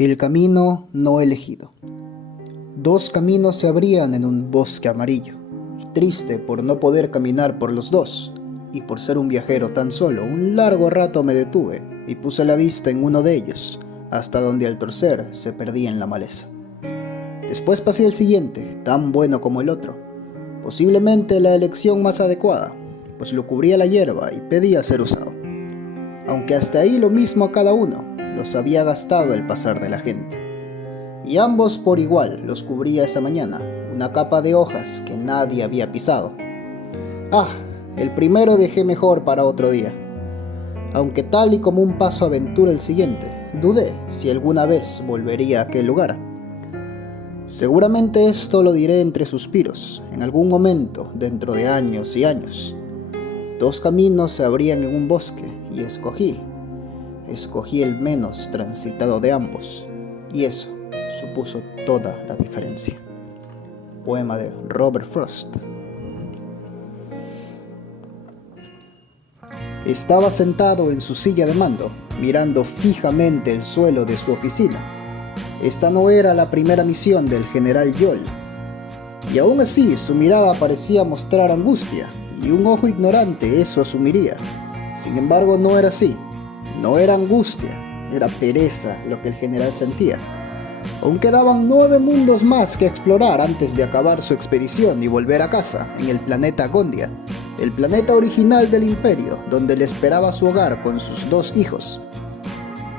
El camino no elegido. Dos caminos se abrían en un bosque amarillo, y triste por no poder caminar por los dos, y por ser un viajero tan solo, un largo rato me detuve y puse la vista en uno de ellos, hasta donde al torcer se perdía en la maleza. Después pasé al siguiente, tan bueno como el otro, posiblemente la elección más adecuada, pues lo cubría la hierba y pedía ser usado. Aunque hasta ahí lo mismo a cada uno, los había gastado el pasar de la gente. Y ambos por igual los cubría esa mañana, una capa de hojas que nadie había pisado. El primero dejé mejor para otro día. Aunque tal y como un paso aventura el siguiente, dudé si alguna vez volvería a aquel lugar. Seguramente esto lo diré entre suspiros, en algún momento, dentro de años y años. Dos caminos se abrían en un bosque y escogí el menos transitado de ambos, y eso supuso toda la diferencia. Poema de Robert Frost. Estaba sentado en su silla de mando, mirando fijamente el suelo de su oficina. Esta no era la primera misión del general Yol, y aún así su mirada parecía mostrar angustia, y un ojo ignorante eso asumiría. Sin embargo, no era así. No era angustia, era pereza lo que el general sentía. Aún quedaban 9 mundos más que explorar antes de acabar su expedición y volver a casa, en el planeta Gondia, el planeta original del Imperio, donde le esperaba su hogar con sus 2 hijos.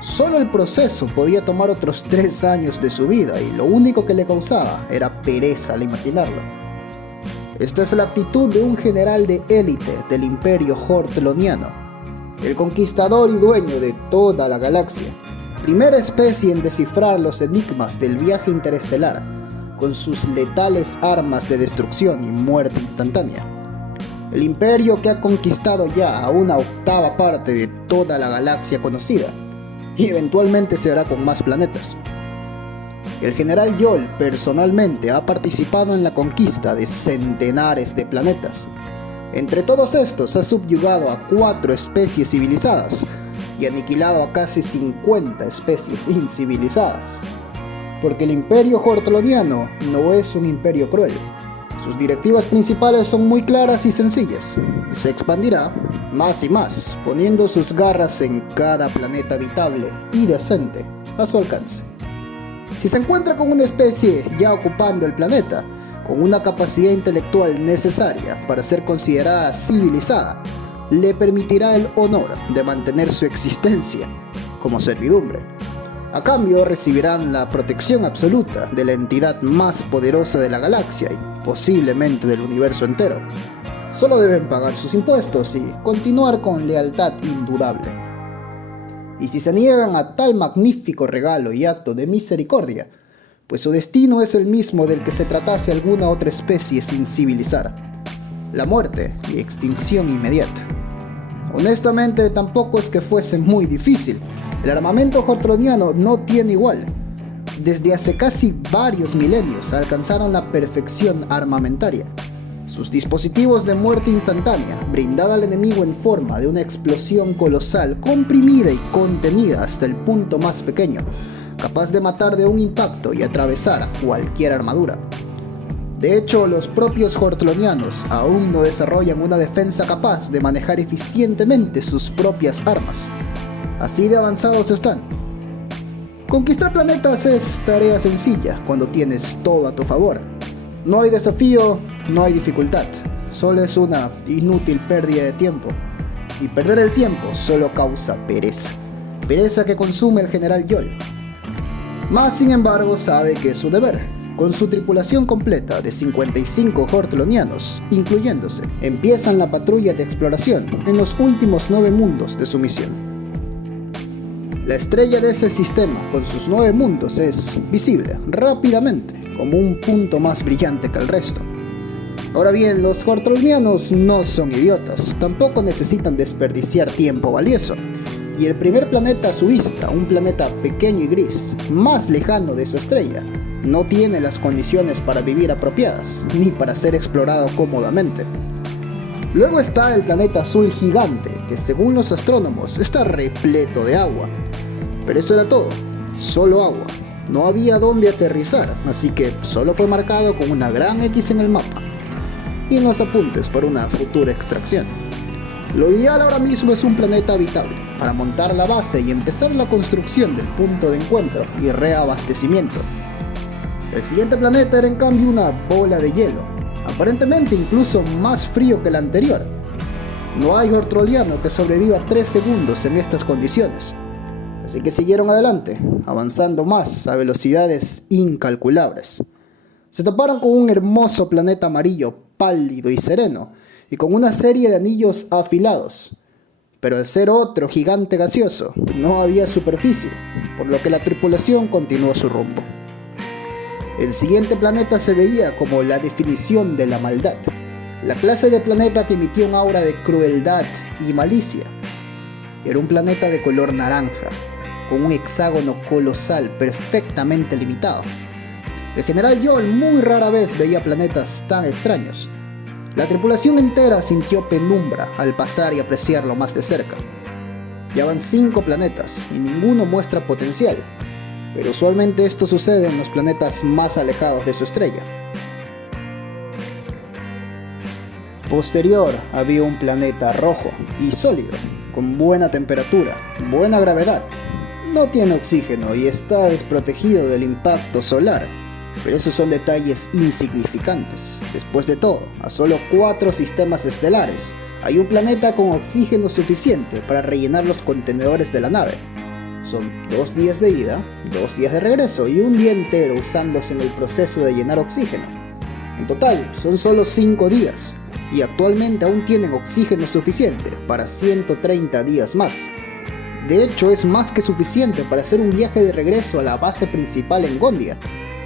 Solo el proceso podía tomar otros 3 años de su vida y lo único que le causaba era pereza al imaginarlo. Esta es la actitud de un general de élite del Imperio Hortloniano, el conquistador y dueño de toda la galaxia, primera especie en descifrar los enigmas del viaje interestelar, con sus letales armas de destrucción y muerte instantánea. El imperio que ha conquistado ya a una 1/8 parte de toda la galaxia conocida, y eventualmente se hará con más planetas. El general Yol personalmente ha participado en la conquista de centenares de planetas. Entre todos estos ha subyugado a 4 especies civilizadas y aniquilado a casi 50 especies incivilizadas. Porque el imperio hortloniano no es un imperio cruel. Sus directivas principales son muy claras y sencillas. Se expandirá más y más, poniendo sus garras en cada planeta habitable y decente a su alcance. Si se encuentra con una especie ya ocupando el planeta, con una capacidad intelectual necesaria para ser considerada civilizada, le permitirá el honor de mantener su existencia como servidumbre. A cambio recibirán la protección absoluta de la entidad más poderosa de la galaxia y posiblemente del universo entero. Solo deben pagar sus impuestos y continuar con lealtad indudable. Y si se niegan a tal magnífico regalo y acto de misericordia, pues su destino es el mismo del que se tratase alguna otra especie sin civilizar: la muerte y extinción inmediata. Honestamente, tampoco es que fuese muy difícil. El armamento hortloniano no tiene igual. Desde hace casi varios milenios alcanzaron la perfección armamentaria. Sus dispositivos de muerte instantánea, brindada al enemigo en forma de una explosión colosal, comprimida y contenida hasta el punto más pequeño, capaz de matar de un impacto y atravesar cualquier armadura. De hecho, los propios hortlonianos aún no desarrollan una defensa capaz de manejar eficientemente sus propias armas. Así de avanzados están. Conquistar planetas es tarea sencilla cuando tienes todo a tu favor. No hay desafío, no hay dificultad, solo es una inútil pérdida de tiempo. Y perder el tiempo solo causa pereza. Pereza que consume el general Yol. Mas sin embargo sabe que es su deber. Con su tripulación completa de 55 hortlonianos, incluyéndose, empiezan la patrulla de exploración en los últimos 9 mundos de su misión. La estrella de ese sistema, con sus 9 mundos, es visible rápidamente como un punto más brillante que el resto. Ahora bien, los hortlonianos no son idiotas, tampoco necesitan desperdiciar tiempo valioso. Y el primer planeta a su vista, un planeta pequeño y gris, más lejano de su estrella, no tiene las condiciones para vivir apropiadas, ni para ser explorado cómodamente. Luego está el planeta azul gigante, que según los astrónomos está repleto de agua. Pero eso era todo. solo agua. No había dónde aterrizar, así que solo fue marcado con una gran X en el mapa y en los apuntes para una futura extracción. Lo ideal ahora mismo es un planeta habitable para montar la base y empezar la construcción del punto de encuentro y reabastecimiento. El siguiente planeta era en cambio una bola de hielo, aparentemente incluso más frío que el anterior. No hay hortroliano que sobreviva 3 segundos en estas condiciones, así que siguieron adelante, avanzando más a velocidades incalculables. Se toparon con un hermoso planeta amarillo, pálido y sereno, y con una serie de anillos afilados. Pero al ser otro gigante gaseoso, no había superficie, por lo que la tripulación continuó su rumbo. El siguiente planeta se veía como la definición de la maldad, la clase de planeta que emitía un aura de crueldad y malicia. Era un planeta de color naranja, con un hexágono colosal perfectamente limitado. El general Yol muy rara vez veía planetas tan extraños. La tripulación entera sintió penumbra al pasar y apreciarlo más de cerca. Ya van 5 planetas y ninguno muestra potencial, pero usualmente esto sucede en los planetas más alejados de su estrella. Posterior había un planeta rojo y sólido, con buena temperatura, buena gravedad. No tiene oxígeno y está desprotegido del impacto solar, pero esos son detalles insignificantes. Después de todo, a solo 4 sistemas estelares, hay un planeta con oxígeno suficiente para rellenar los contenedores de la nave. Son 2 días de ida, 2 días de regreso y un día entero usándose en el proceso de llenar oxígeno. En total, son solo 5 días, y actualmente aún tienen oxígeno suficiente para 130 días más. De hecho, es más que suficiente para hacer un viaje de regreso a la base principal en Gondia,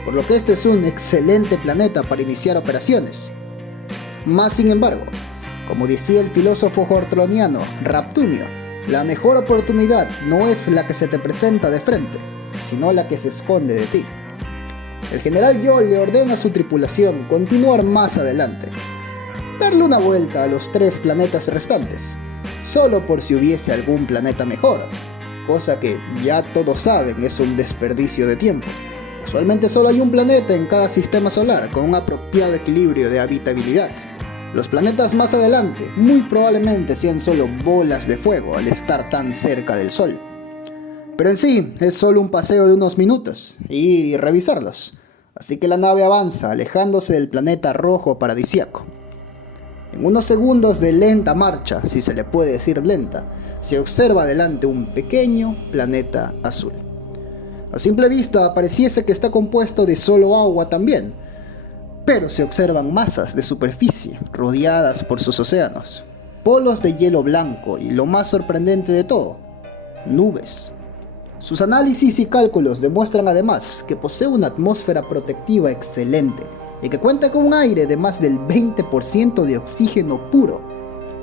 por lo que este es un excelente planeta para iniciar operaciones. Más sin embargo, como decía el filósofo hortloniano Raptunio, la mejor oportunidad no es la que se te presenta de frente, sino la que se esconde de ti. El general Yol le ordena a su tripulación continuar más adelante, darle una vuelta a los 3 planetas restantes, solo por si hubiese algún planeta mejor, cosa que ya todos saben es un desperdicio de tiempo. Usualmente solo hay un planeta en cada sistema solar con un apropiado equilibrio de habitabilidad. Los planetas más adelante muy probablemente sean solo bolas de fuego al estar tan cerca del Sol. Pero en sí es solo un paseo de unos minutos, ir y revisarlos, así que la nave avanza alejándose del planeta rojo paradisíaco. En unos segundos de lenta marcha, si se le puede decir lenta, se observa delante un pequeño planeta azul. A simple vista pareciese que está compuesto de solo agua también, pero se observan masas de superficie rodeadas por sus océanos, polos de hielo blanco y lo más sorprendente de todo, nubes. Sus análisis y cálculos demuestran además que posee una atmósfera protectiva excelente y que cuenta con un aire de más del 20% de oxígeno puro.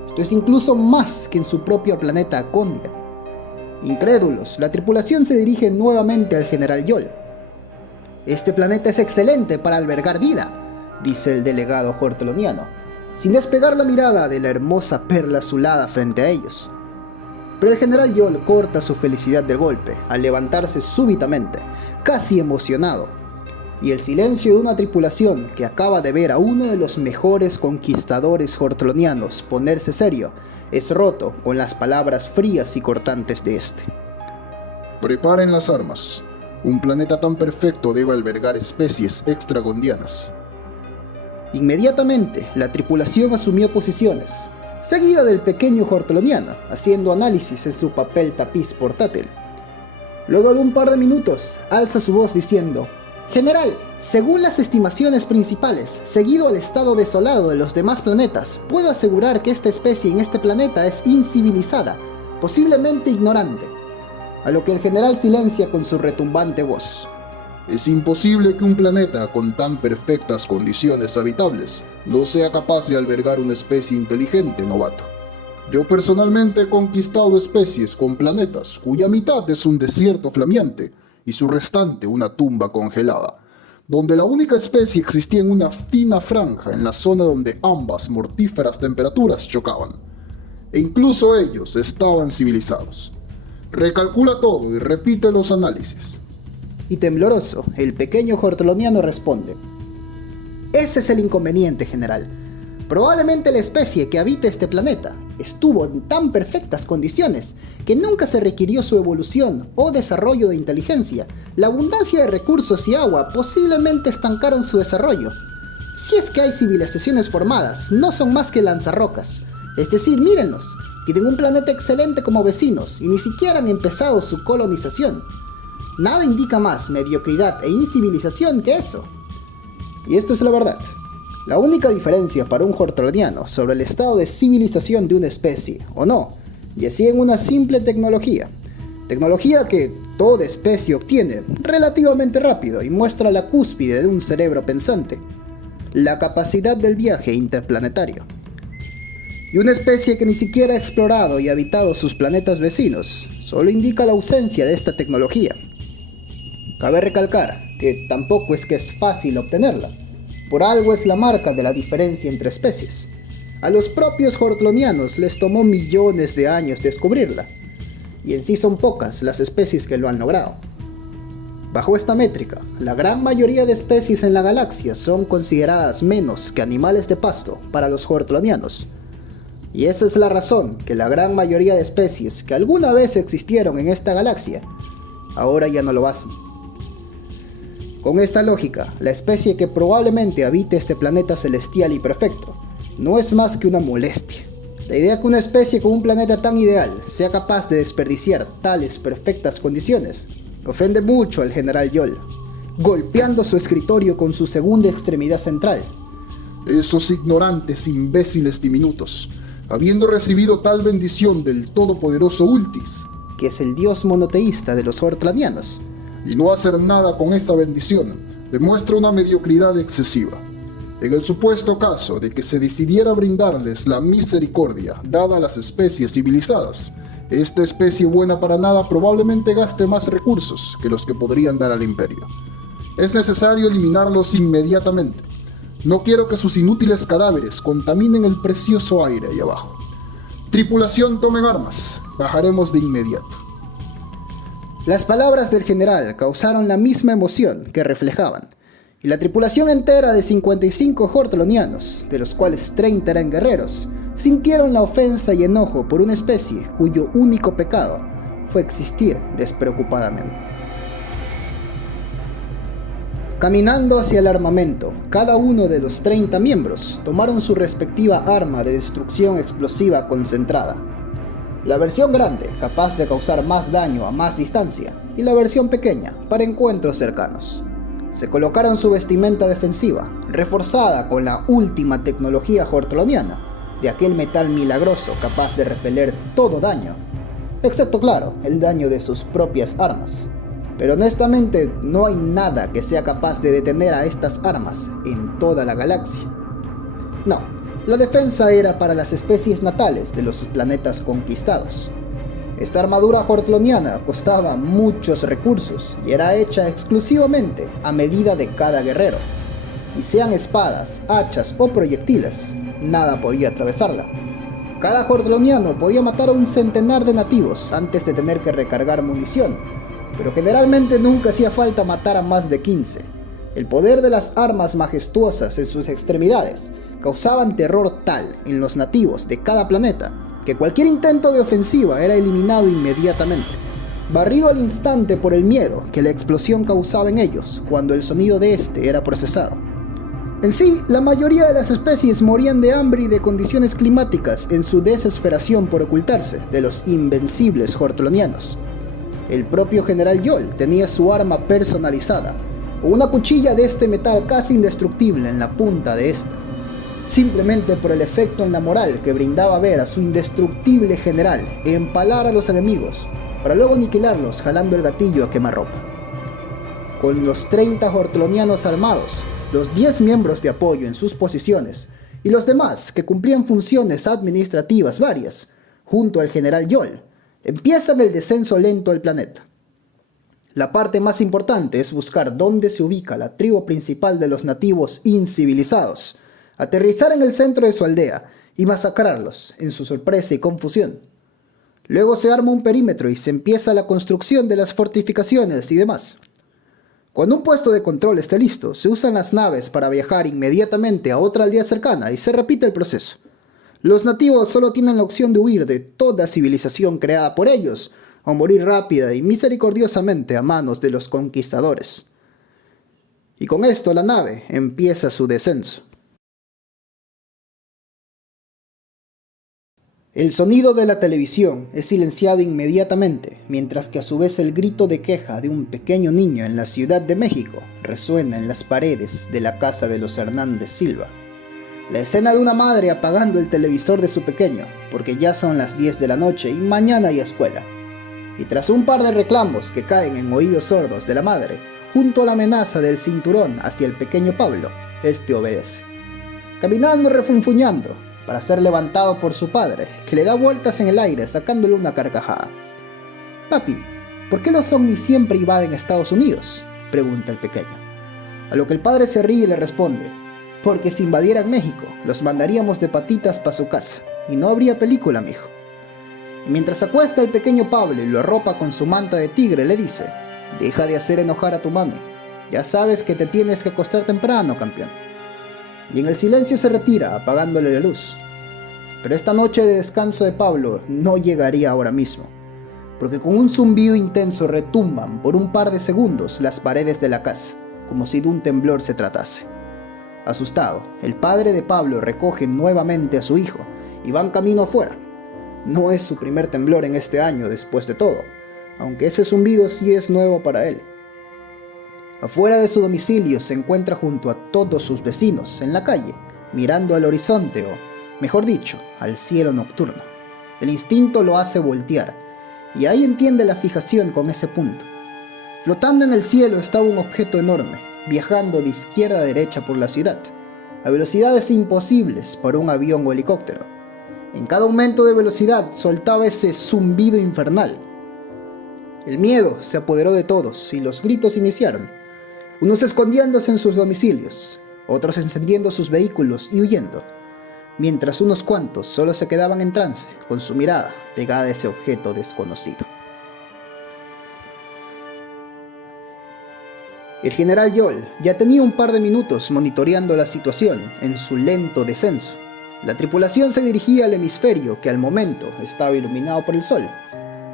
Esto es incluso más que en su propio planeta Gondia. Incrédulos, la tripulación se dirige nuevamente al general Yol. Este planeta es excelente para albergar vida, dice el delegado hortloniano, sin despegar la mirada de la hermosa perla azulada frente a ellos. Pero el general Yol corta su felicidad de golpe al levantarse súbitamente, casi emocionado, y el silencio de una tripulación que acaba de ver a uno de los mejores conquistadores hortlonianos ponerse serio es roto con las palabras frías y cortantes de este. Preparen las armas. Un planeta tan perfecto debe albergar especies extragondianas. Inmediatamente, la tripulación asumió posiciones, seguida del pequeño hortloniano, haciendo análisis en su papel tapiz portátil. Luego de un par de minutos, alza su voz diciendo: «General, según las estimaciones principales, seguido al estado desolado de los demás planetas, puedo asegurar que esta especie en este planeta es incivilizada, posiblemente ignorante». A lo que el general silencia con su retumbante voz: Es imposible que un planeta con tan perfectas condiciones habitables no sea capaz de albergar una especie inteligente, novato. Yo personalmente he conquistado especies con planetas cuya mitad es un desierto flameante y su restante una tumba congelada, donde la única especie existía en una fina franja en la zona donde ambas mortíferas temperaturas chocaban. E incluso ellos estaban civilizados. Recalcula todo y repite los análisis. Y tembloroso, el pequeño hortoloniano responde: ese es el inconveniente, general. Probablemente la especie que habita este planeta estuvo en tan perfectas condiciones que nunca se requirió su evolución o desarrollo de inteligencia. La abundancia de recursos y agua posiblemente estancaron su desarrollo. Si es que hay civilizaciones formadas, no son más que lanzarrocas. Es decir, mírenlos, tienen un planeta excelente como vecinos y ni siquiera han empezado su colonización. Nada indica más mediocridad e incivilización que eso. Y esto es la verdad. La única diferencia para un hortoloniano sobre el estado de civilización de una especie, o no, yacía en una simple tecnología. Tecnología que toda especie obtiene relativamente rápido y muestra la cúspide de un cerebro pensante: la capacidad del viaje interplanetario. Y una especie que ni siquiera ha explorado y habitado sus planetas vecinos, solo indica la ausencia de esta tecnología. Cabe recalcar que tampoco es que es fácil obtenerla. Por algo es la marca de la diferencia entre especies. A los propios hortolonianos les tomó millones de años descubrirla, y en sí son pocas las especies que lo han logrado. Bajo esta métrica, la gran mayoría de especies en la galaxia son consideradas menos que animales de pasto para los hortolonianos, y esa es la razón que la gran mayoría de especies que alguna vez existieron en esta galaxia, ahora ya no lo hacen. Con esta lógica, la especie que probablemente habite este planeta celestial y perfecto no es más que una molestia. La idea que una especie con un planeta tan ideal sea capaz de desperdiciar tales perfectas condiciones ofende mucho al general Yol, golpeando su escritorio con su segunda extremidad central. Esos ignorantes imbéciles diminutos, habiendo recibido tal bendición del todopoderoso Ultis, que es el dios monoteísta de los hortlanianos, y no hacer nada con esa bendición, demuestra una mediocridad excesiva. En el supuesto caso de que se decidiera brindarles la misericordia dada a las especies civilizadas, esta especie buena para nada probablemente gaste más recursos que los que podrían dar al imperio. Es necesario eliminarlos inmediatamente. No quiero que sus inútiles cadáveres contaminen el precioso aire ahí abajo. Tripulación, tomen armas. Bajaremos de inmediato. Las palabras del general causaron la misma emoción que reflejaban, y la tripulación entera de 55 hortolonianos, de los cuales 30 eran guerreros, sintieron la ofensa y enojo por una especie cuyo único pecado fue existir despreocupadamente. Caminando hacia el armamento, cada uno de los 30 miembros tomaron su respectiva arma de destrucción explosiva concentrada. La versión grande, capaz de causar más daño a más distancia, y la versión pequeña, para encuentros cercanos. Se colocaron su vestimenta defensiva, reforzada con la última tecnología hortoloniana, de aquel metal milagroso capaz de repeler todo daño, excepto, claro, el daño de sus propias armas. Pero honestamente, no hay nada que sea capaz de detener a estas armas en toda la galaxia. No. La defensa era para las especies natales de los planetas conquistados. Esta armadura hortloniana costaba muchos recursos y era hecha exclusivamente a medida de cada guerrero. Y sean espadas, hachas o proyectiles, nada podía atravesarla. Cada hortloniano podía matar a un centenar de nativos antes de tener que recargar munición, pero generalmente nunca hacía falta matar a más de 15. El poder de las armas majestuosas en sus extremidades causaban terror tal en los nativos de cada planeta que cualquier intento de ofensiva era eliminado inmediatamente, barrido al instante por el miedo que la explosión causaba en ellos cuando el sonido de este era procesado. En sí, la mayoría de las especies morían de hambre y de condiciones climáticas en su desesperación por ocultarse de los invencibles hortolonianos. El propio general Yol tenía su arma personalizada, con una cuchilla de este metal casi indestructible en la punta de esta, simplemente por el efecto en la moral que brindaba ver a su indestructible general empalar a los enemigos, para luego aniquilarlos jalando el gatillo a quemarropa. Con los 30 hortolonianos armados, los 10 miembros de apoyo en sus posiciones, y los demás que cumplían funciones administrativas varias, junto al general Yol, empiezan el descenso lento al planeta. La parte más importante es buscar dónde se ubica la tribu principal de los nativos incivilizados, aterrizar en el centro de su aldea y masacrarlos en su sorpresa y confusión. Luego se arma un perímetro y se empieza la construcción de las fortificaciones y demás. Cuando un puesto de control esté listo, se usan las naves para viajar inmediatamente a otra aldea cercana y se repite el proceso. Los nativos solo tienen la opción de huir de toda civilización creada por ellos, o morir rápida y misericordiosamente a manos de los conquistadores. Y con esto la nave empieza su descenso. El sonido de la televisión es silenciado inmediatamente, mientras que a su vez el grito de queja de un pequeño niño en la Ciudad de México resuena en las paredes de la casa de los Hernández Silva. La escena de una madre apagando el televisor de su pequeño, porque ya son las 10 de la noche y mañana hay escuela. Y tras un par de reclamos que caen en oídos sordos de la madre, junto a la amenaza del cinturón hacia el pequeño Pablo, este obedece. Caminando y refunfuñando, para ser levantado por su padre, que le da vueltas en el aire sacándole una carcajada. «Papi, ¿por qué los ovnis siempre invaden Estados Unidos?», pregunta el pequeño. A lo que el padre se ríe y le responde: «Porque si invadieran México, los mandaríamos de patitas para su casa, y no habría película, mijo». Y mientras acuesta al pequeño Pablo y lo arropa con su manta de tigre, le dice: «Deja de hacer enojar a tu mami, ya sabes que te tienes que acostar temprano, campeón». Y en el silencio se retira, apagándole la luz. Pero esta noche de descanso de Pablo no llegaría ahora mismo, porque con un zumbido intenso retumban por un par de segundos las paredes de la casa, como si de un temblor se tratase. Asustado, el padre de Pablo recoge nuevamente a su hijo y van camino afuera. No es su primer temblor en este año, después de todo, aunque ese zumbido sí es nuevo para él. Afuera de su domicilio se encuentra junto a todos sus vecinos en la calle, mirando al horizonte o, mejor dicho, al cielo nocturno. El instinto lo hace voltear, y ahí entiende la fijación con ese punto. Flotando en el cielo estaba un objeto enorme, viajando de izquierda a derecha por la ciudad, a velocidades imposibles para un avión o helicóptero. En cada aumento de velocidad soltaba ese zumbido infernal. El miedo se apoderó de todos y los gritos iniciaron. Unos escondiéndose en sus domicilios, otros encendiendo sus vehículos y huyendo, mientras unos cuantos solo se quedaban en trance, con su mirada pegada a ese objeto desconocido. El general Yol ya tenía un par de minutos monitoreando la situación en su lento descenso. La tripulación se dirigía al hemisferio que al momento estaba iluminado por el sol,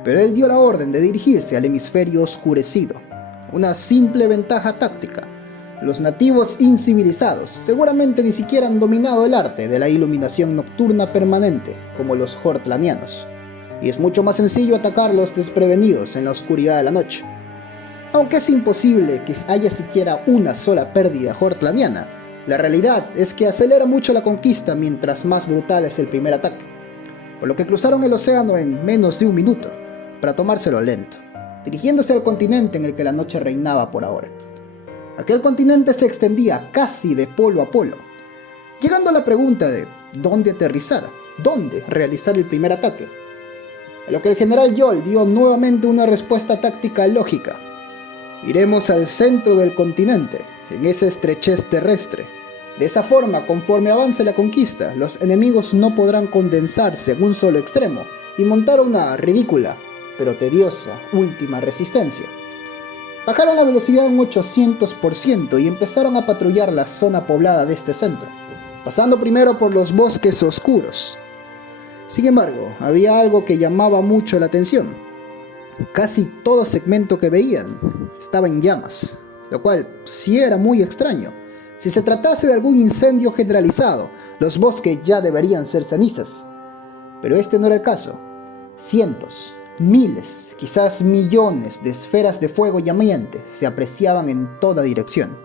pero él dio la orden de dirigirse al hemisferio oscurecido. Una simple ventaja táctica. Los nativos incivilizados seguramente ni siquiera han dominado el arte de la iluminación nocturna permanente, como los hortlanianos, y es mucho más sencillo atacarlos desprevenidos en la oscuridad de la noche. Aunque es imposible que haya siquiera una sola pérdida hortlaniana, la realidad es que acelera mucho la conquista mientras más brutal es el primer ataque, por lo que cruzaron el océano en menos de un minuto, para tomárselo lento, dirigiéndose al continente en el que la noche reinaba por ahora. Aquel continente se extendía casi de polo a polo, llegando a la pregunta de ¿dónde aterrizar? ¿Dónde realizar el primer ataque? A lo que el general Yol dio nuevamente una respuesta táctica lógica. Iremos al centro del continente, en esa estrechez terrestre. De esa forma, conforme avance la conquista, los enemigos no podrán condensarse en un solo extremo y montar una ridícula, pero tediosa, última resistencia. Bajaron la velocidad un 800% y empezaron a patrullar la zona poblada de este centro, pasando primero por los bosques oscuros. Sin embargo, había algo que llamaba mucho la atención. Casi todo segmento que veían estaba en llamas, lo cual sí era muy extraño. Si se tratase de algún incendio generalizado, los bosques ya deberían ser cenizas. Pero este no era el caso. Cientos, miles, quizás millones de esferas de fuego llameante se apreciaban en toda dirección.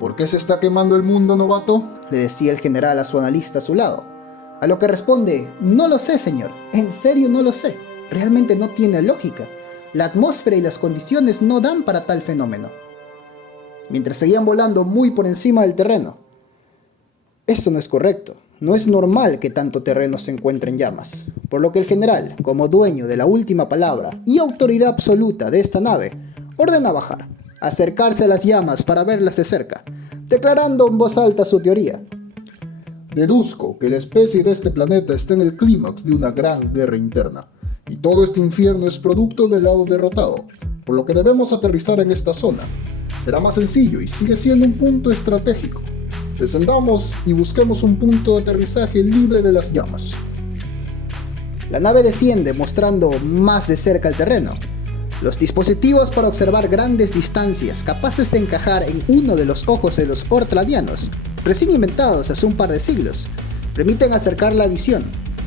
¿Por qué se está quemando el mundo, novato?, le decía el general a su analista a su lado. A lo que responde: no lo sé, señor, en serio no lo sé, realmente no tiene lógica. La atmósfera y las condiciones no dan para tal fenómeno. Mientras seguían volando muy por encima del terreno. Esto no es correcto. No es normal que tanto terreno se encuentre en llamas, por lo que el general, como dueño de la última palabra y autoridad absoluta de esta nave, ordena bajar, acercarse a las llamas para verlas de cerca, declarando en voz alta su teoría. Deduzco que la especie de este planeta está en el clímax de una gran guerra interna, y todo este infierno es producto del lado derrotado. por lo que debemos aterrizar en esta zona. Será más sencillo y sigue siendo un punto estratégico. Descendamos y busquemos un punto de aterrizaje libre de las llamas. La nave desciende mostrando más de cerca el terreno. Los dispositivos para observar grandes distancias capaces de encajar en uno de los ojos de los ortradianos, recién inventados hace un par de siglos, permiten acercar la visión,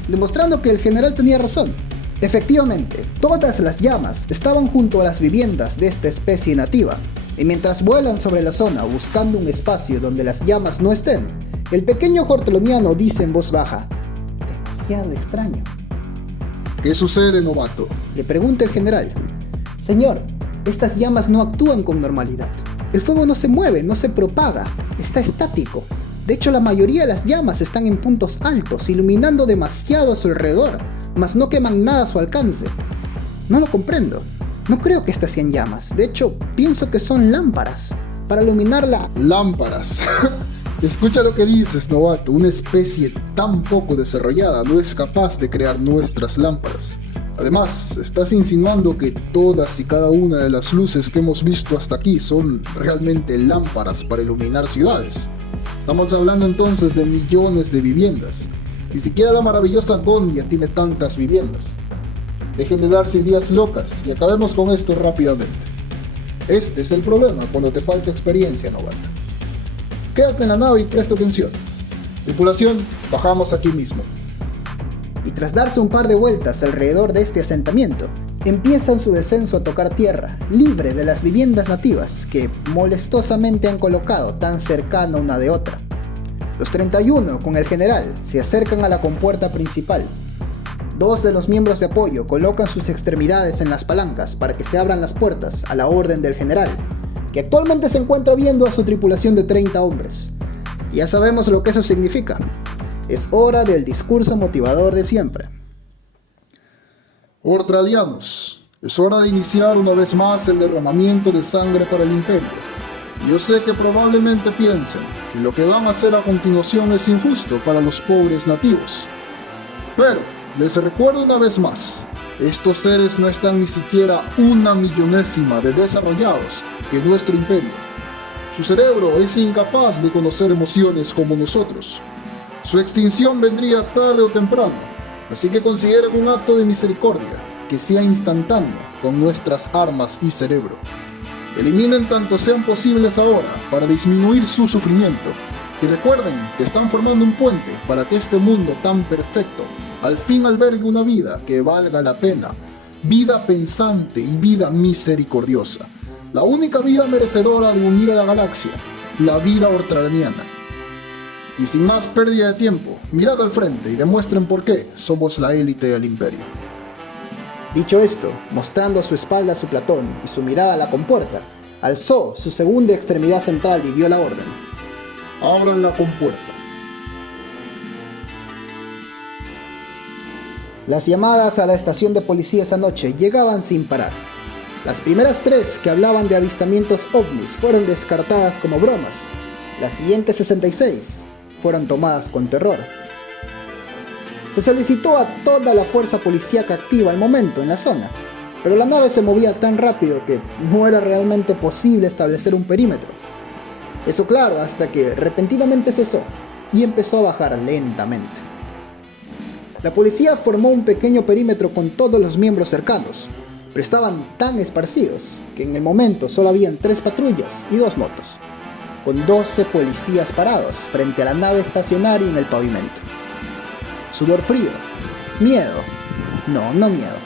demostrando que el general tenía razón. Efectivamente, todas las llamas estaban junto a las viviendas de esta especie nativa, y mientras vuelan sobre la zona buscando un espacio donde las llamas no estén, el pequeño horteloniano dice en voz baja: «Demasiado extraño». ¿Qué sucede, novato?, le pregunta el general. «Señor, estas llamas no actúan con normalidad. El fuego no se mueve, no se propaga, está estático. De hecho, la mayoría de las llamas están en puntos altos, iluminando demasiado a su alrededor, mas no queman nada a su alcance. No lo comprendo. No creo que estas sean llamas. De hecho, pienso que son lámparas para iluminar la...». Lámparas. Escucha lo que dices, novato. Una especie tan poco desarrollada no es capaz de crear nuestras lámparas. Además, estás insinuando que todas y cada una de las luces que hemos visto hasta aquí son realmente lámparas para iluminar ciudades. Estamos hablando entonces de millones de viviendas. Ni siquiera la maravillosa Gondia tiene tantas viviendas. Dejen de darse ideas locas y acabemos con esto rápidamente. Este es el problema cuando te falta experiencia, novato. Quédate en la nave y presta atención. Tripulación, bajamos aquí mismo. Y tras darse un par de vueltas alrededor de este asentamiento, empiezan su descenso a tocar tierra, libre de las viviendas nativas que molestosamente han colocado tan cercana una de otra. Los 31, con el general, se acercan a la compuerta principal. Dos de los miembros de apoyo colocan sus extremidades en las palancas para que se abran las puertas a la orden del general, que actualmente se encuentra viendo a su tripulación de 30 hombres. Ya sabemos lo que eso significa. Es hora del discurso motivador de siempre. Ortradianos, es hora de iniciar una vez más el derramamiento de sangre para el Imperio. Yo sé que probablemente piensen que lo que van a hacer a continuación es injusto para los pobres nativos. Pero les recuerdo una vez más, estos seres no están ni siquiera una millonésima de desarrollados que nuestro Imperio. Su cerebro es incapaz de conocer emociones como nosotros. Su extinción vendría tarde o temprano, así que consideren un acto de misericordia que sea instantánea con nuestras armas y cerebro. Eliminen tanto sean posibles ahora para disminuir su sufrimiento, y recuerden que están formando un puente para que este mundo tan perfecto al fin albergue una vida que valga la pena, vida pensante y vida misericordiosa, la única vida merecedora de unir a la galaxia, la vida ortradiana. Y sin más pérdida de tiempo, mirad al frente y demuestren por qué somos la élite del Imperio. Dicho esto, mostrando a su espalda a su platón y su mirada a la compuerta, alzó su segunda extremidad central y dio la orden. Abran la compuerta. Las llamadas a la estación de policía esa noche llegaban sin parar. Las primeras 3 que hablaban de avistamientos ovnis fueron descartadas como bromas. Las siguientes 66 fueron tomadas con terror. Se solicitó a toda la fuerza policíaca activa al momento en la zona, pero la nave se movía tan rápido que no era realmente posible establecer un perímetro. Eso claro, hasta que repentinamente cesó y empezó a bajar lentamente. La policía formó un pequeño perímetro con todos los miembros cercanos, pero estaban tan esparcidos que en el momento solo habían 3 patrullas y 2 motos, con 12 policías parados frente a la nave estacionaria en el pavimento. Sudor frío, miedo, no miedo,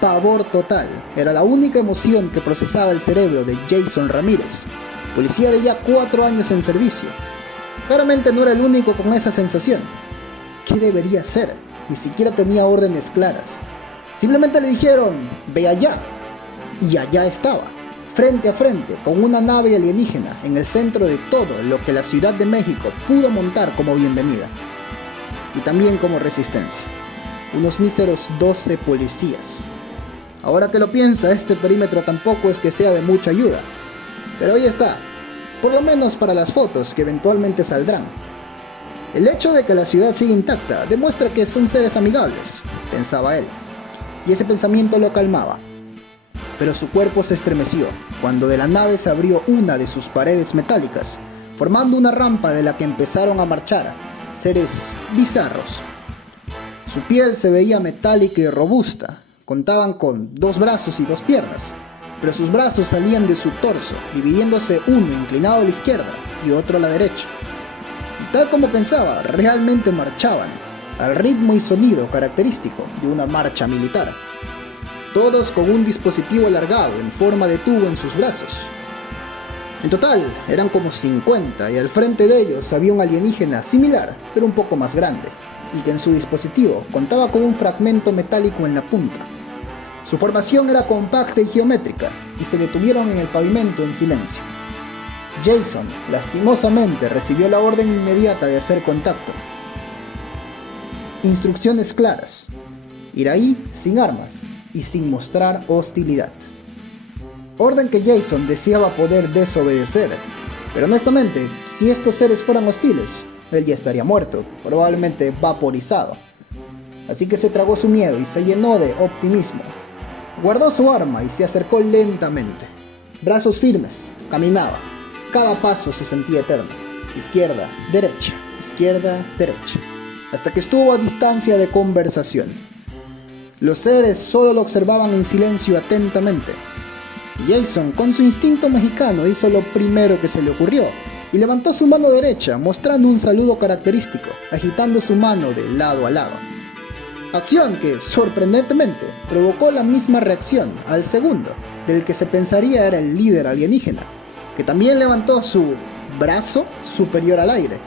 pavor total era la única emoción que procesaba el cerebro de Jason Ramírez, policía de ya 4 años en servicio. Claramente no era el único con esa sensación. ¿Qué debería hacer? Ni siquiera tenía órdenes claras. Simplemente le dijeron, ve allá. Y allá estaba, frente a frente, con una nave alienígena en el centro de todo lo que la Ciudad de México pudo montar como bienvenida. Y también como resistencia. Unos míseros 12 policías. Ahora que lo piensa, este perímetro tampoco es que sea de mucha ayuda. Pero ahí está, por lo menos para las fotos que eventualmente saldrán. El hecho de que la ciudad siga intacta demuestra que son seres amigables, pensaba él, y ese pensamiento lo calmaba. pero su cuerpo se estremeció cuando de la nave se abrió una de sus paredes metálicas, formando una rampa de la que empezaron a marchar seres bizarros. Su piel se veía metálica y robusta, contaban con 2 brazos y 2 piernas, pero sus brazos salían de su torso, dividiéndose uno inclinado a la izquierda y otro a la derecha. Y tal como pensaba, realmente marchaban, al ritmo y sonido característico de una marcha militar. Todos con un dispositivo alargado en forma de tubo en sus brazos. En total, eran como 50 y al frente de ellos había un alienígena similar, pero un poco más grande, y que en su dispositivo contaba con un fragmento metálico en la punta. Su formación era compacta y geométrica, y se detuvieron en el pavimento en silencio. Jason, lastimosamente, recibió la orden inmediata de hacer contacto. Instrucciones claras: ir ahí sin armas y sin mostrar hostilidad. Orden que Jason deseaba poder desobedecer, pero honestamente, si estos seres fueran hostiles, él ya estaría muerto, probablemente vaporizado. Así que se tragó su miedo y se llenó de optimismo. Guardó su arma y se acercó lentamente. Brazos firmes, caminaba. Cada paso se sentía eterno. Izquierda, derecha, hasta que estuvo a distancia de conversación. Los seres solo lo observaban en silencio atentamente. Jason, con su instinto mexicano, hizo lo primero que se le ocurrió y levantó su mano derecha, mostrando un saludo característico, agitando su mano de lado a lado. Acción que, sorprendentemente, provocó la misma reacción al segundo, del que se pensaría era el líder alienígena, que también levantó su brazo superior al aire.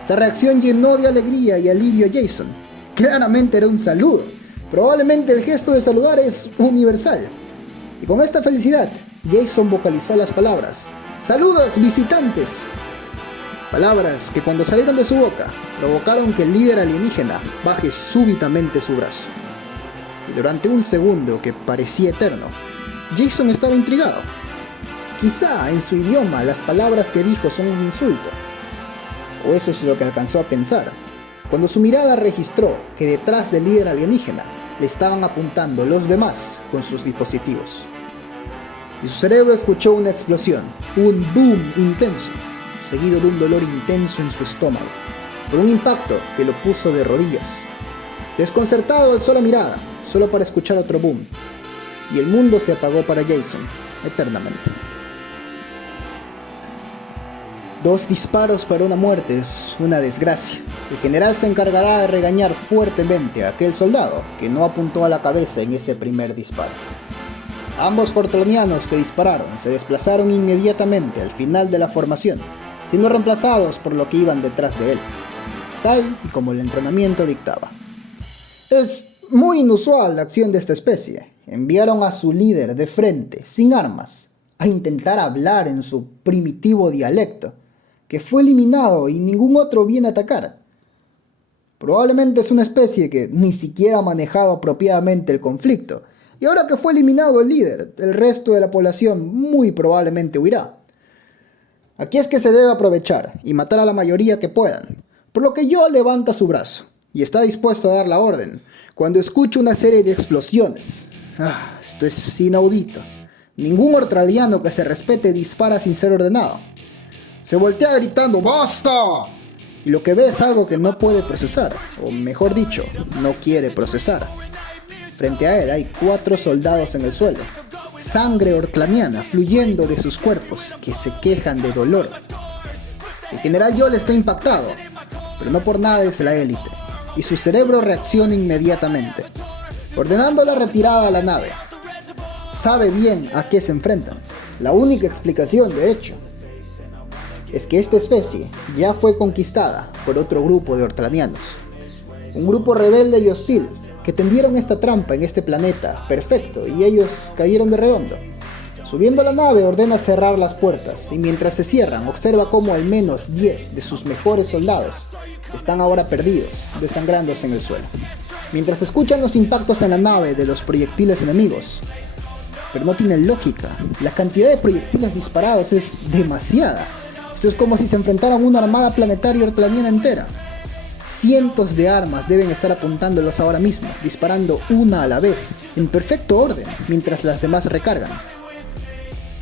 Esta reacción llenó de alegría y alivio a Jason. Claramente era un saludo. Probablemente el gesto de saludar es universal. Y con esta felicidad, Jason vocalizó las palabras: ¡Saludos, visitantes! Palabras que cuando salieron de su boca, provocaron que el líder alienígena baje súbitamente su brazo. Y durante un segundo que parecía eterno, Jason estaba intrigado. Quizá en su idioma las palabras que dijo son un insulto. O eso es lo que alcanzó a pensar, cuando su mirada registró que detrás del líder alienígena le estaban apuntando los demás con sus dispositivos. Y su cerebro escuchó una explosión, un boom intenso, seguido de un dolor intenso en su estómago, por un impacto que lo puso de rodillas. Desconcertado alzó la mirada, solo para escuchar otro boom, y el mundo se apagó para Jason, eternamente. 2 disparos para una muerte es una desgracia. El general se encargará de regañar fuertemente a aquel soldado que no apuntó a la cabeza en ese primer disparo. Ambos cortonianos que dispararon se desplazaron inmediatamente al final de la formación, siendo reemplazados por lo que iban detrás de él, tal y como el entrenamiento dictaba. Es muy inusual la acción de esta especie. Enviaron a su líder de frente, sin armas, a intentar hablar en su primitivo dialecto, que fue eliminado y ningún otro viene a atacar. Probablemente es una especie que ni siquiera ha manejado apropiadamente el conflicto, y ahora que fue eliminado el líder, el resto de la población muy probablemente huirá. Aquí es que se debe aprovechar y matar a la mayoría que puedan, por lo que Joel levanta su brazo y está dispuesto a dar la orden cuando escucha una serie de explosiones. Esto es inaudito. Ningún australiano que se respete dispara sin ser ordenado. Se voltea gritando ¡basta! Y lo que ve es algo que no puede procesar, o mejor dicho, no quiere procesar. Frente a él hay 4 soldados en el suelo, sangre ortlaniana fluyendo de sus cuerpos que se quejan de dolor. El general Joel está impactado, pero no por nada es la élite, y su cerebro reacciona inmediatamente, ordenando la retirada a la nave. Sabe bien a qué se enfrentan. La única explicación, de hecho, es que esta especie ya fue conquistada por otro grupo de ortlanianos, un grupo rebelde y hostil que tendieron esta trampa en este planeta perfecto y ellos cayeron de redondo. Subiendo a la nave ordena cerrar las puertas y mientras se cierran observa cómo al menos 10 de sus mejores soldados están ahora perdidos, desangrándose en el suelo, mientras escuchan los impactos en la nave de los proyectiles enemigos. Pero no tiene lógica, la cantidad de proyectiles disparados es demasiada. Esto es como si se enfrentaran una armada planetaria ortlaniana entera. Cientos de armas deben estar apuntándolos ahora mismo, disparando una a la vez, en perfecto orden, mientras las demás recargan.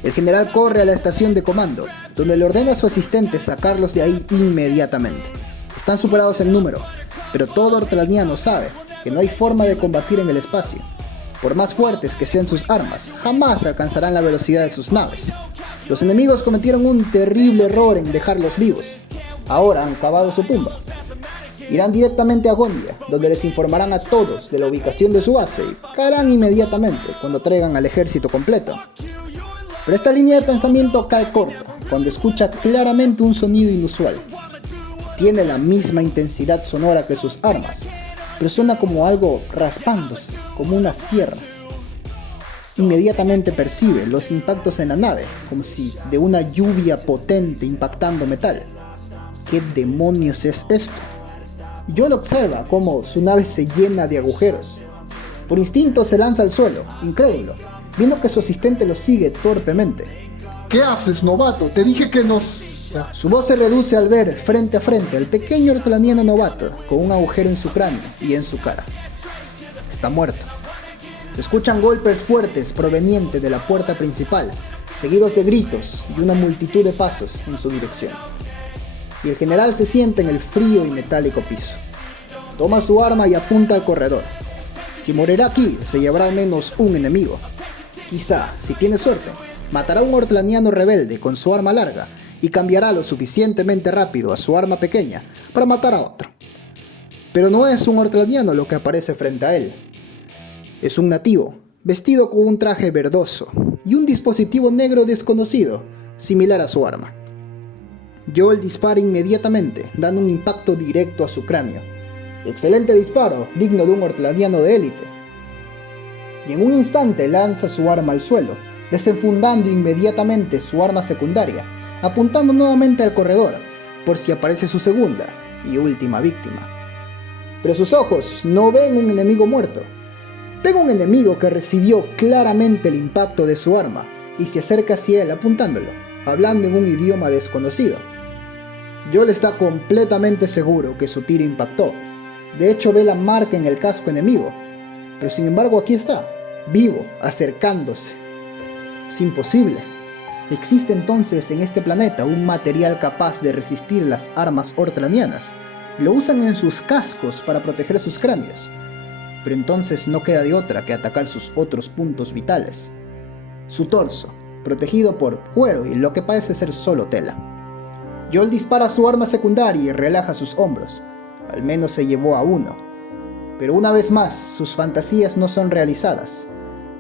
El general corre a la estación de comando, donde le ordena a su asistente sacarlos de ahí inmediatamente. Están superados en número, pero todo ortlaniano sabe que no hay forma de combatir en el espacio. Por más fuertes que sean sus armas, jamás alcanzarán la velocidad de sus naves. Los enemigos cometieron un terrible error en dejarlos vivos. Ahora han cavado su tumba. Irán directamente a Gondia, donde les informarán a todos de la ubicación de su base y caerán inmediatamente cuando traigan al ejército completo. Pero esta línea de pensamiento cae corta cuando escucha claramente un sonido inusual. Tiene la misma intensidad sonora que sus armas, pero suena como algo raspándose, como una sierra. Inmediatamente percibe los impactos en la nave, como si de una lluvia potente impactando metal. ¿Qué demonios es esto? Joel observa cómo su nave se llena de agujeros. Por instinto se lanza al suelo, incrédulo, viendo que su asistente lo sigue torpemente. ¿Qué haces, novato? Te dije que nos... Su voz se reduce al ver frente a frente al pequeño ortlaniano novato con un agujero en su cráneo y en su cara. Está muerto. Se escuchan golpes fuertes provenientes de la puerta principal, seguidos de gritos y una multitud de pasos en su dirección. Y el general se sienta en el frío y metálico piso. Toma su arma y apunta al corredor. Si morirá aquí, se llevará al menos un enemigo. Quizá, si tiene suerte, matará a un ortlaniano rebelde con su arma larga y cambiará lo suficientemente rápido a su arma pequeña para matar a otro. Pero no es un ortlaniano lo que aparece frente a él. Es un nativo, vestido con un traje verdoso y un dispositivo negro desconocido, similar a su arma. Joel dispara inmediatamente, dando un impacto directo a su cráneo. Excelente disparo, digno de un ortlaniano de élite. Y en un instante lanza su arma al suelo, desenfundando inmediatamente su arma secundaria, apuntando nuevamente al corredor, por si aparece su segunda y última víctima. Pero sus ojos no ven un enemigo muerto. Ven un enemigo que recibió claramente el impacto de su arma y se acerca hacia él apuntándolo, hablando en un idioma desconocido. Joel está completamente seguro que su tiro impactó. De hecho, ve la marca en el casco enemigo. Pero sin embargo aquí está, vivo, acercándose. Es imposible. ¿Existe entonces en este planeta un material capaz de resistir las armas ortlanianas? Y lo usan en sus cascos para proteger sus cráneos. Pero entonces no queda de otra que atacar sus otros puntos vitales. Su torso, protegido por cuero y lo que parece ser solo tela. Joel dispara su arma secundaria y relaja sus hombros. Al menos se llevó a uno. Pero una vez más, sus fantasías no son realizadas.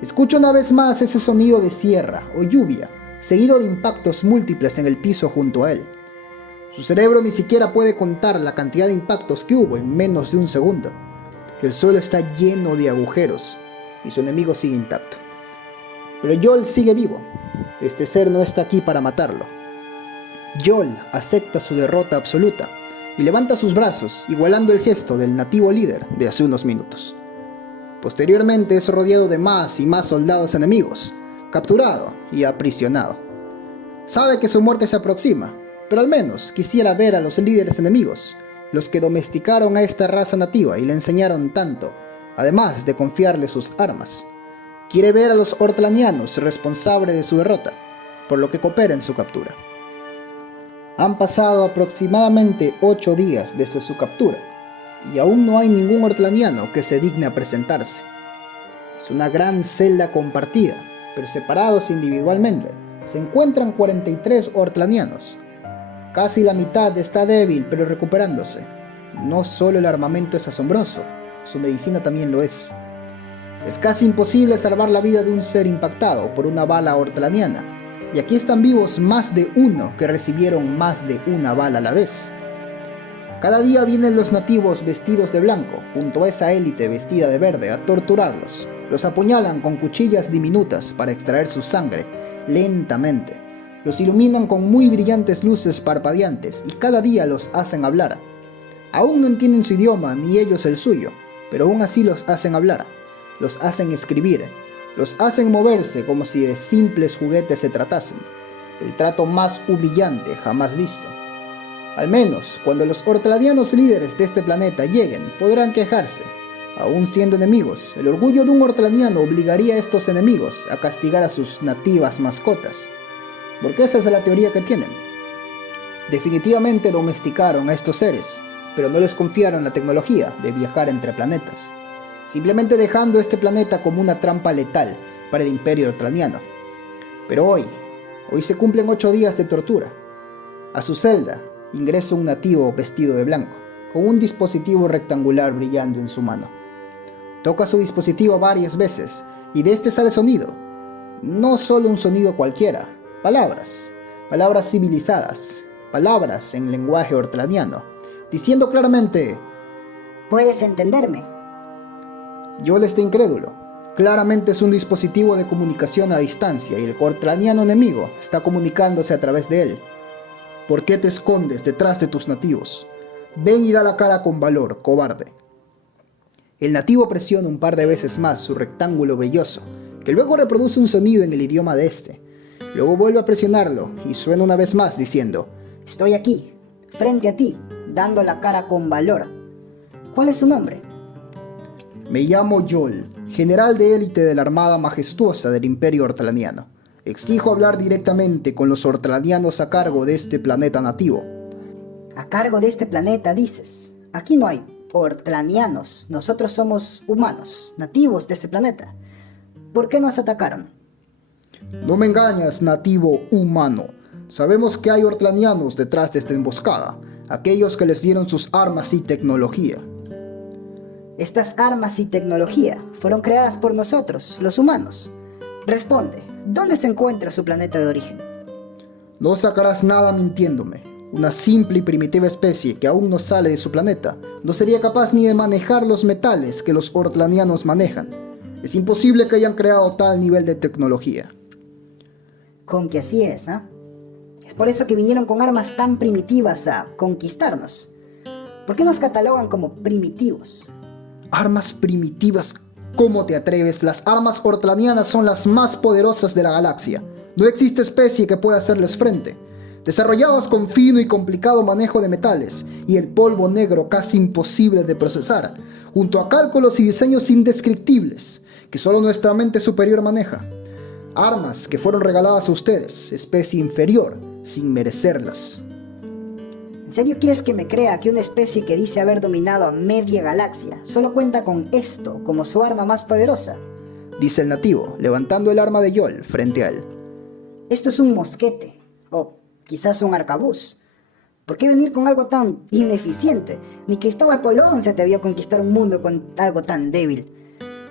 Escucha una vez más ese sonido de sierra o lluvia, seguido de impactos múltiples en el piso junto a él. Su cerebro ni siquiera puede contar la cantidad de impactos que hubo en menos de un segundo. El suelo está lleno de agujeros y su enemigo sigue intacto. Pero Joel sigue vivo. Este ser no está aquí para matarlo. Joel acepta su derrota absoluta y levanta sus brazos, igualando el gesto del nativo líder de hace unos minutos. Posteriormente es rodeado de más y más soldados enemigos, capturado y aprisionado. Sabe que su muerte se aproxima, pero al menos quisiera ver a los líderes enemigos, los que domesticaron a esta raza nativa y le enseñaron tanto, además de confiarle sus armas. Quiere ver a los ortlanianos responsables de su derrota, por lo que coopera en su captura. Han pasado aproximadamente 8 días desde su captura, y aún no hay ningún ortlaniano que se digne a presentarse. Es una gran celda compartida, pero separados individualmente, se encuentran 43 ortlanianos. Casi la mitad está débil pero recuperándose. No solo el armamento es asombroso, su medicina también lo es. Es casi imposible salvar la vida de un ser impactado por una bala ortlaniana, y aquí están vivos más de uno que recibieron más de una bala a la vez. Cada día vienen los nativos vestidos de blanco, junto a esa élite vestida de verde, a torturarlos. Los apuñalan con cuchillas diminutas para extraer su sangre, lentamente. Los iluminan con muy brillantes luces parpadeantes y cada día los hacen hablar. Aún no entienden su idioma ni ellos el suyo, pero aún así los hacen hablar. Los hacen escribir. Los hacen moverse como si de simples juguetes se tratasen. El trato más humillante jamás visto. Al menos, cuando los ortlanianos líderes de este planeta lleguen, podrán quejarse. Aún siendo enemigos, el orgullo de un ortlaniano obligaría a estos enemigos a castigar a sus nativas mascotas. Porque esa es la teoría que tienen. Definitivamente domesticaron a estos seres, pero no les confiaron la tecnología de viajar entre planetas, simplemente dejando este planeta como una trampa letal para el imperio ortlaniano. Pero hoy se cumplen 8 días de tortura. A su celda ingresa un nativo vestido de blanco, con un dispositivo rectangular brillando en su mano. Toca su dispositivo varias veces y de este sale sonido. No solo un sonido cualquiera, palabras civilizadas, palabras en lenguaje ortlaniano, diciendo claramente: ¿puedes entenderme? Yol está incrédulo. Claramente es un dispositivo de comunicación a distancia y el ortlaniano enemigo está comunicándose a través de él. ¿Por qué te escondes detrás de tus nativos? Ven y da la cara con valor, cobarde. El nativo presiona un par de veces más su rectángulo brilloso, que luego reproduce un sonido en el idioma de este. Luego vuelve a presionarlo y suena una vez más diciendo: estoy aquí, frente a ti, dando la cara con valor. ¿Cuál es su nombre? Me llamo Yol, general de élite de la Armada Majestuosa del Imperio Ortlaniano. Exijo hablar directamente con los ortlanianos a cargo de este planeta nativo. A cargo de este planeta, dices. Aquí no hay ortlanianos, nosotros somos humanos, nativos de este planeta. ¿Por qué nos atacaron? No me engañas, nativo humano. Sabemos que hay ortlanianos detrás de esta emboscada, aquellos que les dieron sus armas y tecnología. Estas armas y tecnología fueron creadas por nosotros, los humanos. Responde, ¿dónde se encuentra su planeta de origen? No sacarás nada mintiéndome. Una simple y primitiva especie que aún no sale de su planeta no sería capaz ni de manejar los metales que los ortlanianos manejan. Es imposible que hayan creado tal nivel de tecnología. Con que así es, ¿ah? Es por eso que vinieron con armas tan primitivas a conquistarnos. ¿Por qué nos catalogan como primitivos? ¿Armas primitivas? ¿Cómo te atreves? Las armas ortlanianas son las más poderosas de la galaxia. No existe especie que pueda hacerles frente. Desarrolladas con fino y complicado manejo de metales y el polvo negro casi imposible de procesar, junto a cálculos y diseños indescriptibles que solo nuestra mente superior maneja. Armas que fueron regaladas a ustedes, especie inferior, sin merecerlas. ¿En serio quieres que me crea que una especie que dice haber dominado a media galaxia solo cuenta con esto como su arma más poderosa? Dice el nativo, levantando el arma de Yol frente a él. Esto es un mosquete, o quizás un arcabuz. ¿Por qué venir con algo tan ineficiente? Ni Cristóbal Colón se atrevió a conquistar un mundo con algo tan débil.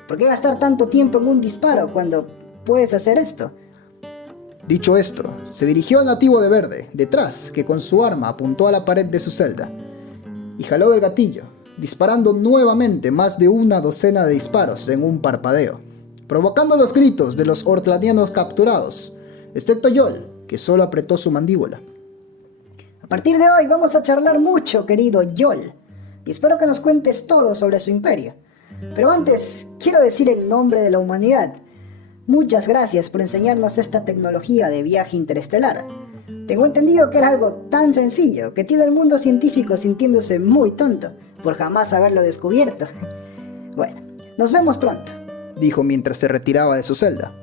¿Por qué gastar tanto tiempo en un disparo cuando puedes hacer esto? Dicho esto, se dirigió al nativo de verde, detrás, que con su arma apuntó a la pared de su celda, y jaló del gatillo, disparando nuevamente más de una docena de disparos en un parpadeo, provocando los gritos de los ortlanianos capturados, excepto Yol, que solo apretó su mandíbula. A partir de hoy vamos a charlar mucho, querido Yol, y espero que nos cuentes todo sobre su imperio. Pero antes, quiero decir en nombre de la humanidad, muchas gracias por enseñarnos esta tecnología de viaje interestelar. Tengo entendido que era algo tan sencillo que tiene el mundo científico sintiéndose muy tonto por jamás haberlo descubierto. Bueno, nos vemos pronto, dijo mientras se retiraba de su celda.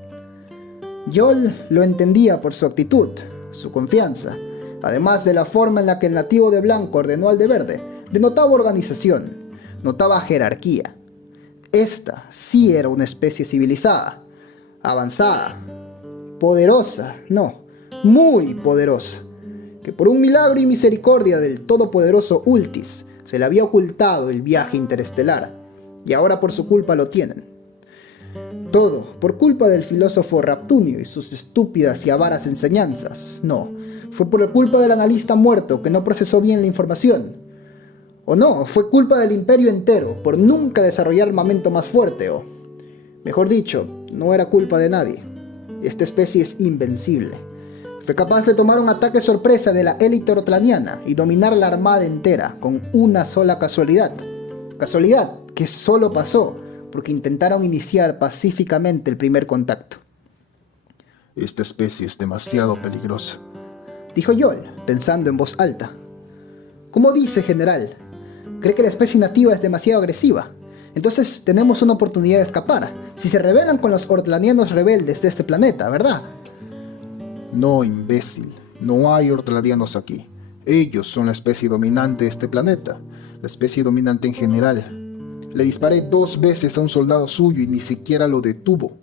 Yol lo entendía por su actitud, su confianza, además de la forma en la que el nativo de blanco ordenó al de verde. Denotaba organización, notaba jerarquía. Esta sí era una especie civilizada, avanzada, poderosa, no, muy poderosa, que por un milagro y misericordia del todopoderoso Ultis se le había ocultado el viaje interestelar, y ahora por su culpa lo tienen. Todo por culpa del filósofo Raptunio y sus estúpidas y avaras enseñanzas. No, fue por culpa del analista muerto que no procesó bien la información. O no, fue culpa del imperio entero por nunca desarrollar armamento más fuerte, o mejor dicho, no era culpa de nadie. Esta especie es invencible. Fue capaz de tomar un ataque sorpresa de la élite ortlaniana y dominar la armada entera con una sola casualidad. Casualidad que solo pasó porque intentaron iniciar pacíficamente el primer contacto. Esta especie es demasiado peligrosa, dijo Yol, pensando en voz alta. ¿Cómo dice, general? ¿Cree que la especie nativa es demasiado agresiva? Entonces tenemos una oportunidad de escapar, si se rebelan con los ortlanianos rebeldes de este planeta, ¿verdad? No, imbécil. No hay ortlanianos aquí. Ellos son la especie dominante de este planeta. La especie dominante en general. Le disparé 2 veces a un soldado suyo y ni siquiera lo detuvo.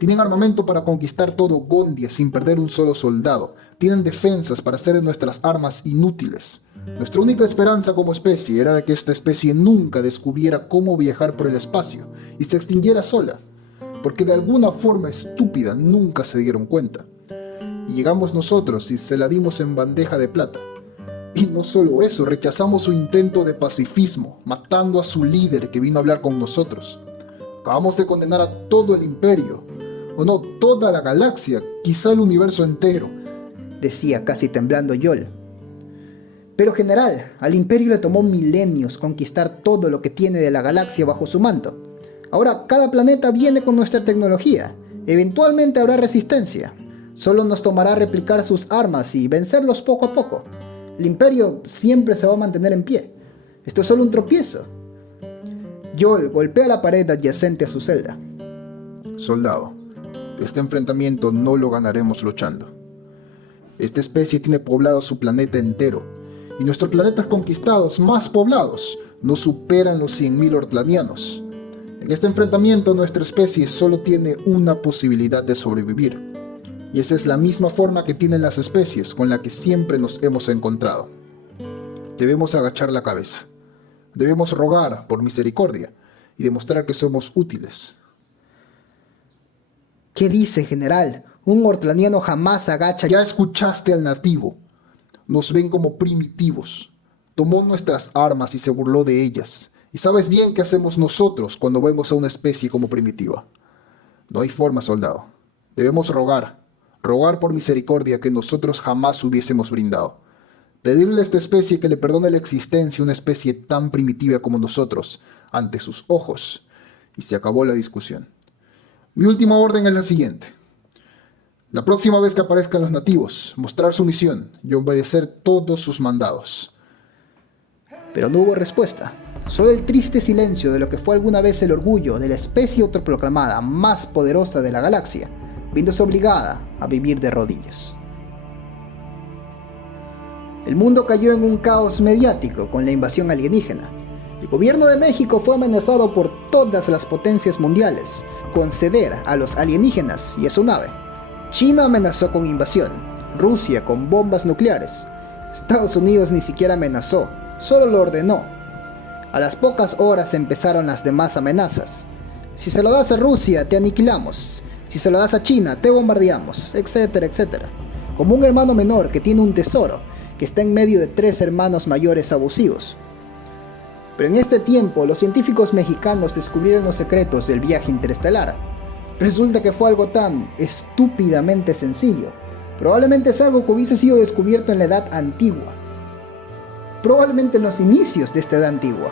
Tienen armamento para conquistar todo Gondia sin perder un solo soldado. Tienen defensas para hacer de nuestras armas inútiles. Nuestra única esperanza como especie era de que esta especie nunca descubriera cómo viajar por el espacio y se extinguiera sola, porque de alguna forma estúpida nunca se dieron cuenta. Y llegamos nosotros y se la dimos en bandeja de plata. Y no solo eso, rechazamos su intento de pacifismo, matando a su líder que vino a hablar con nosotros. Acabamos de condenar a todo el imperio, o no, toda la galaxia, quizá el universo entero, decía casi temblando Yol. Pero general, al imperio le tomó milenios conquistar todo lo que tiene de la galaxia bajo su manto. Ahora cada planeta viene con nuestra tecnología. Eventualmente habrá resistencia. Solo nos tomará replicar sus armas y vencerlos poco a poco. El imperio siempre se va a mantener en pie. Esto es solo un tropiezo. Yol golpea la pared adyacente a su celda. Soldado, este enfrentamiento no lo ganaremos luchando. Esta especie tiene poblado su planeta entero. Y nuestros planetas conquistados más poblados no superan los 100.000 ortlanianos. En este enfrentamiento nuestra especie solo tiene una posibilidad de sobrevivir. Y esa es la misma forma que tienen las especies con las que siempre nos hemos encontrado. Debemos agachar la cabeza. Debemos rogar por misericordia y demostrar que somos útiles. ¿Qué dice, general? Un ortlaniano jamás agacha... Ya escuchaste al nativo. Nos ven como primitivos. Tomó nuestras armas y se burló de ellas. Y sabes bien qué hacemos nosotros cuando vemos a una especie como primitiva. No hay forma, soldado. Debemos rogar por misericordia que nosotros jamás hubiésemos brindado. Pedirle a esta especie que le perdone la existencia a una especie tan primitiva como nosotros, ante sus ojos. Y se acabó la discusión. Mi última orden es la siguiente. La próxima vez que aparezcan los nativos, mostrar su misión y obedecer todos sus mandados. Pero no hubo respuesta. Solo el triste silencio de lo que fue alguna vez el orgullo de la especie autoproclamada más poderosa de la galaxia, viéndose obligada a vivir de rodillas. El mundo cayó en un caos mediático con la invasión alienígena. El gobierno de México fue amenazado por todas las potencias mundiales con ceder a los alienígenas y a su nave. China amenazó con invasión, Rusia con bombas nucleares. Estados Unidos ni siquiera amenazó, solo lo ordenó. A las pocas horas empezaron las demás amenazas. Si se lo das a Rusia, te aniquilamos. Si se lo das a China, te bombardeamos, etcétera, etcétera. Como un hermano menor que tiene un tesoro, que está en medio de 3 hermanos mayores abusivos. Pero en este tiempo, los científicos mexicanos descubrieron los secretos del viaje interestelar. Resulta que fue algo tan estúpidamente sencillo. Probablemente es algo que hubiese sido descubierto en la edad antigua. Probablemente en los inicios de esta edad antigua.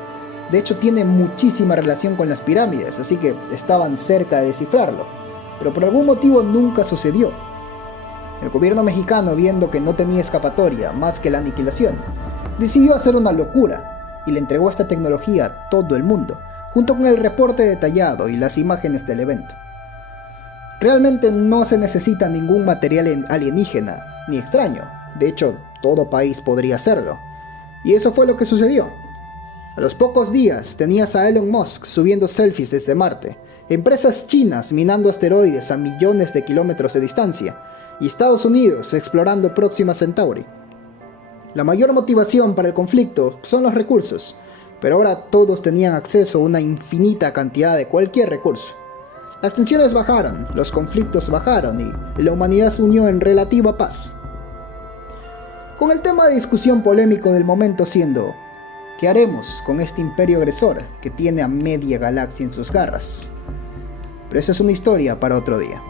De hecho, tiene muchísima relación con las pirámides, así que estaban cerca de descifrarlo. Pero por algún motivo nunca sucedió. El gobierno mexicano, viendo que no tenía escapatoria más que la aniquilación, decidió hacer una locura y le entregó esta tecnología a todo el mundo, junto con el reporte detallado y las imágenes del evento. Realmente no se necesita ningún material alienígena ni extraño. De hecho, todo país podría hacerlo. Y eso fue lo que sucedió. A los pocos días tenías a Elon Musk subiendo selfies desde Marte, empresas chinas minando asteroides a millones de kilómetros de distancia, y Estados Unidos explorando Próxima Centauri. La mayor motivación para el conflicto son los recursos, pero ahora todos tenían acceso a una infinita cantidad de cualquier recurso. Las tensiones bajaron, los conflictos bajaron y la humanidad se unió en relativa paz. Con el tema de discusión polémico del momento siendo, ¿qué haremos con este imperio agresor que tiene a media galaxia en sus garras? Pero esa es una historia para otro día.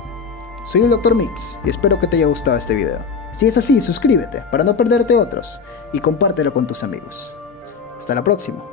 Soy el Dr. Mix y espero que te haya gustado este video. Si es así, suscríbete para no perderte otros y compártelo con tus amigos. Hasta la próxima.